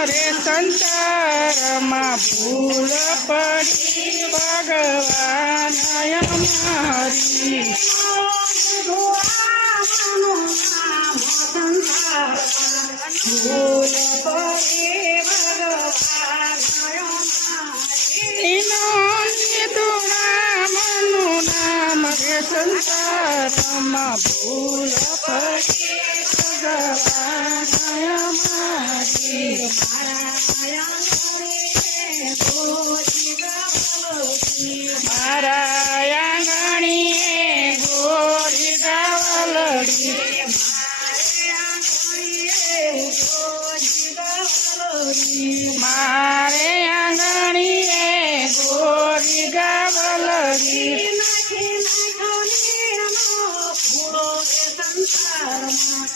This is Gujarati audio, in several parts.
રે સંસારમાં ભૂલ પડી ભગવાન અમારી. ભૂલ પડી મારે આંગણીએ ગોરી ગાવલરી ભૂલો સંસારમાં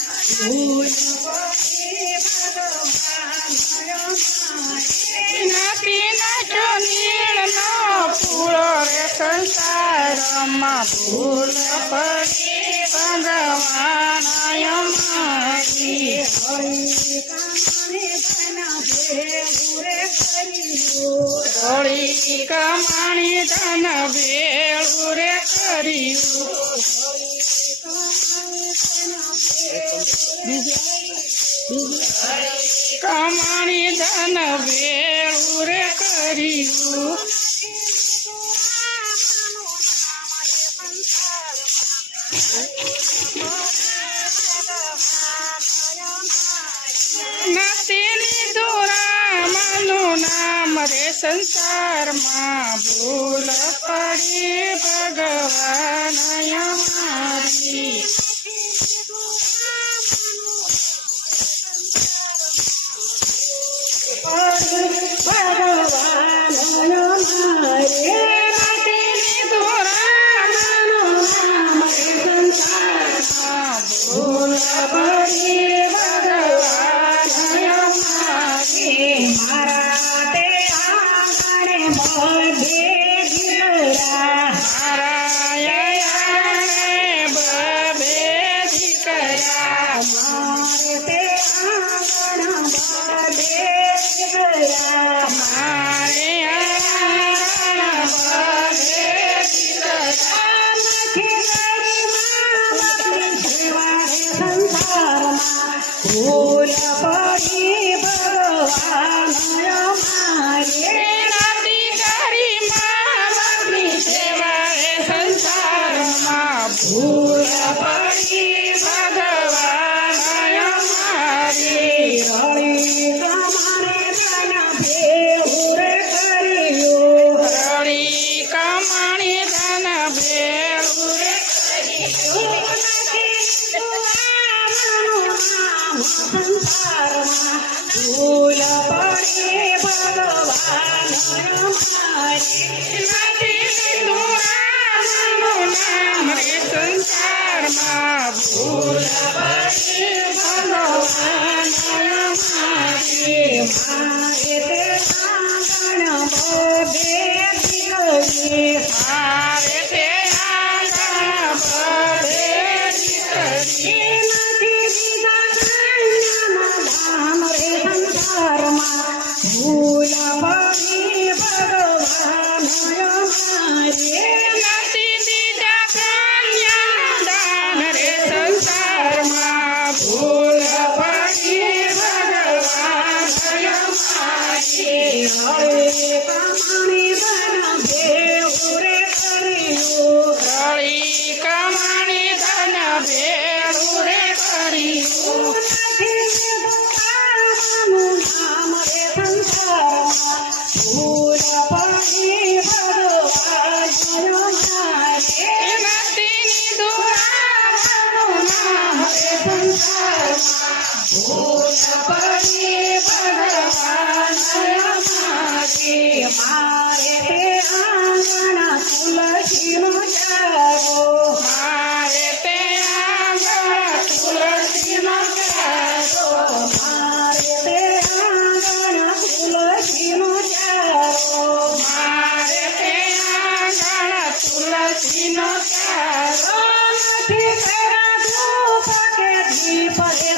માં ભૂલ પડી ભગવાનાય મારી હોળી કમાણી ધન ભેળું રે કર્યું કમાણી ધન ભેળું સંસારમાં ભૂલ પડી ભગવાન અમારી my ફૂલ પડે ભગવાન મારે સંસારમાં ફૂલ પડે ભગવાન મારે મારે તે આંગણ મોઢે દીકરી હા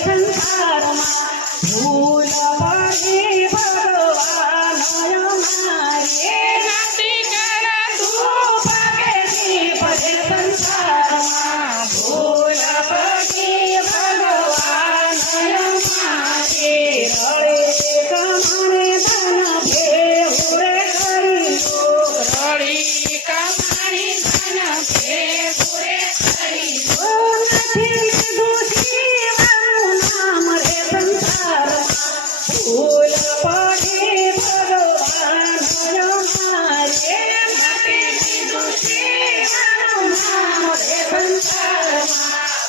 ಸಂಸಾರಮ ಭೂ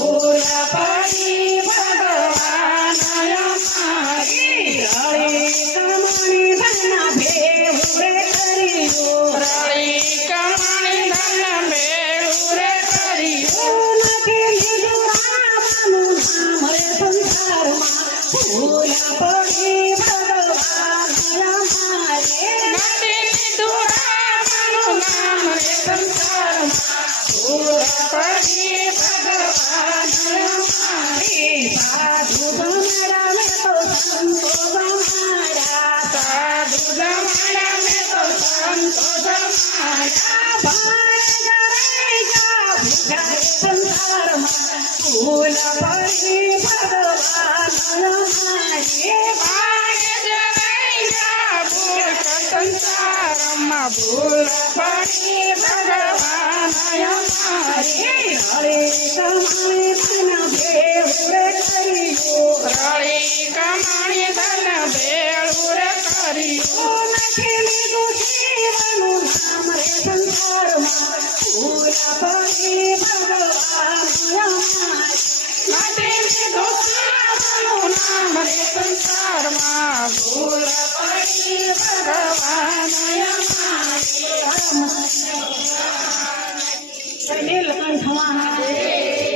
Hola, Padre. i'm a Yeah. મને સંસારમાં ભૂલ પડી ભગવાન લગન થવાના